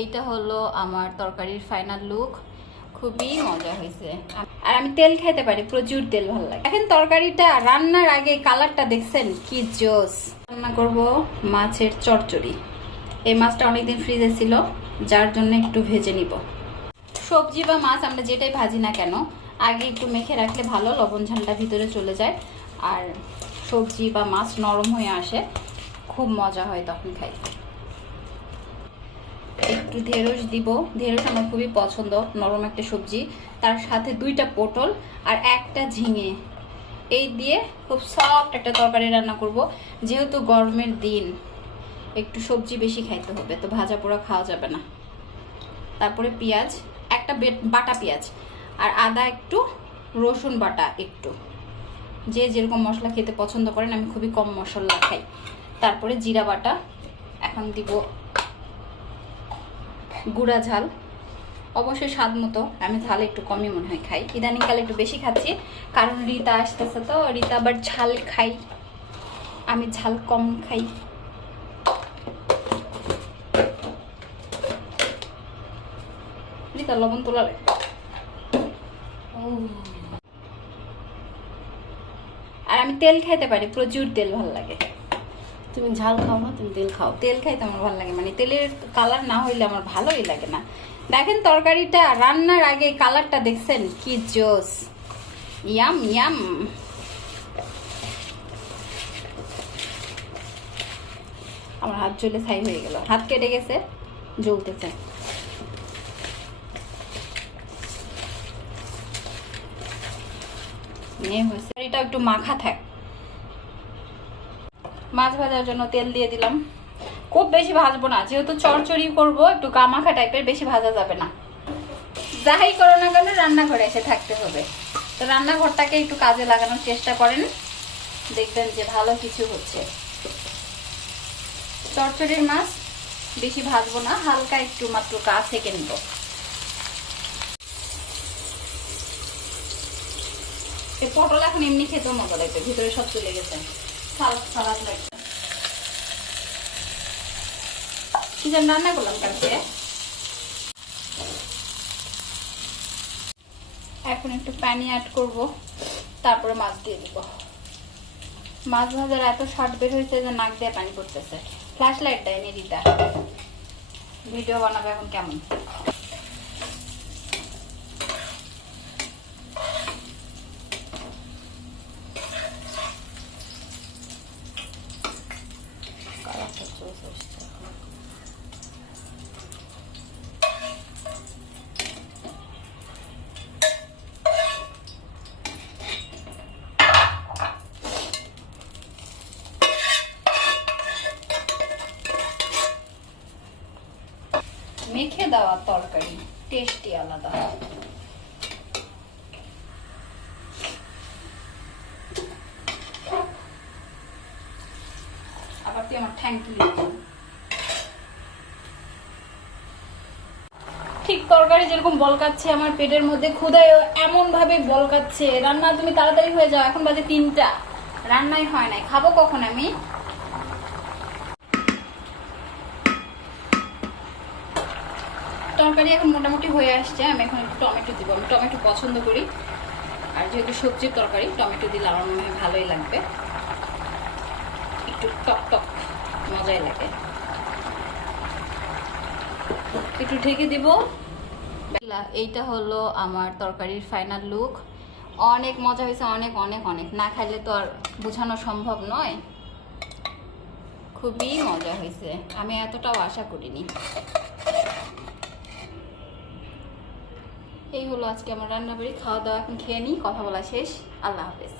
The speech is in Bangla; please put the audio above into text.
এইটা হলো আমার তরকারির ফাইনাল লুক। খুবই মজা হয়েছে। আর আমি তেল খাইতে পারি, প্রচুর তেল ভালো লাগে। এখন তরকারিটা রান্নার আগে কালারটা দেখছেন কি জোস। রান্না করব মাছের চচ্চড়ি। এই মাছটা অনেকদিন ফ্রিজে ছিল, যার জন্য একটু ভেজে নিব। সবজি বা মাছ আমরা যেটাই ভাজি না কেন আগে একটু মেখে রাখলে ভালো, লবণ ঝালটা ভিতরে চলে যায় আর সবজি বা মাছ নরম হয়ে আসে, খুব মজা হয় তখন খাইতে। একটু ঢেঁড়স দিব, ঢেঁড়স আমার খুবই পছন্দ, নরম একটা সবজি। তার সাথে 2টা পটল আর একটা ঝিঙে, এই দিয়ে খুব সফট একটা তরকারি রান্না করব। যেহেতু গরমের দিন একটু সবজি বেশি খাইতে হবে, তো ভাজা পোড়া খাওয়া যাবে না। তারপরে পেঁয়াজ, একটা বাটা পেঁয়াজ আর আদা একটু, রসুন বাটা একটু, যে যেরকম মশলা খেতে পছন্দ করেন, আমি খুবই কম মশলা খাই। তারপরে জিরা বাটা, এখন দিব গুঁড়া ঝাল, অবশ্যই স্বাদ মতো। আমি ঝাল একটু কমই মনে হয় খাই, ইদানিংকালে একটু বেশি খাচ্ছি, কারণ রিতা আসতেছে, তো রিতা আবার ঝাল খাই, আমি ঝাল কম খাই। রিতা লবণ তোলা লাগবে। আর আমি তেল খাইতে পারি, প্রচুর তেল ভালো লাগে। তুমি ঝাল খাও না, তুমি তেল খাও। তেল খাইতে আমার ভালো লাগে, মানে তেলের কালার না হইলে আমার ভালোই লাগে না। দেখেন তরকারিটা রান্নার আগে কালারটা দেখছেন কি জোস, ইয়াম ইয়াম। আমার হাত জ্বলে ছাই হয়ে গেল, হাত কেটে গেছে, জ্বলতেছে। এটা একটু মাখা থাক। মাছ ভাজার জন্য তেল দিয়ে দিলাম, খুব বেশি ভাজবো না, যেহেতু চড়চড়ি করব, একটু গামাখা টাইপের, বেশি ভাজা যাবে না। যাই করো না কেন রান্নাঘরে এসে থাকতে হবে, তো রান্নাঘরটাকে একটু কাজে লাগানোর চেষ্টা করেন, দেখবেন যে ভালো কিছু হচ্ছে। চড়চড়ির মাছ বেশি ভাজবো না, হালকা একটু মাত্র গা থেকে নিব। এই পটল এখন এমনি খেতে মজা লাগবে, ভিতরে সব চলে গেছে, সালাদ সালাদ লাগবে। কি যেন রান্না করলাম কালকে। এখন একটু পানি অ্যাড করব, তারপরে মাছ দিয়ে দিব। মাছ ভাজার এত স্বাদ বের হয়েছে যে নাক দিয়ে পানি পড়তেছে। ফ্ল্যাশ লাইট দেয়নি রিতা, ভিডিও বানাবে এখন কেমন। মেখে দেওয়া তরকারি টেস্টি আলাদা। আবার তুই আমার থ্যাংক ইউ। ঠিক তরকারি যেরকম বলকাচ্ছে আমার পেটের মধ্যে, ক্ষুধায় এমন ভাবে বলকাচ্ছে। রান্না তুমি তাড়াতাড়ি হয়ে যাও, এখন বাজে 3টা, রান্নাই হয় নাই, খাবো কখন আমি। তরকারি এখন মোটামুটি হয়ে আসছে, আমি এখন একটু টমেটো দিব, আমি টমেটো পছন্দ করি, আর যেহেতু সবজির তরকারি টমেটো দিলে আমার মনে হয় ভালোই লাগবে, একটু টক টক মজাই লাগে। একটু ঢেকে দিব। এইটা হলো আমার তরকারির ফাইনাল লুক। অনেক মজা হয়েছে, অনেক অনেক অনেক, না খাইলে তো আর বোঝানো সম্ভব নয়। খুবই মজা হয়েছে, আমি এতটাও আশা করিনি। এই হলো আজকে আমার রান্নাবাড়ি, খাওয়া দাওয়া এখন খেয়ে নিই, কথা বলা শেষ, আল্লাহ হাফেজ।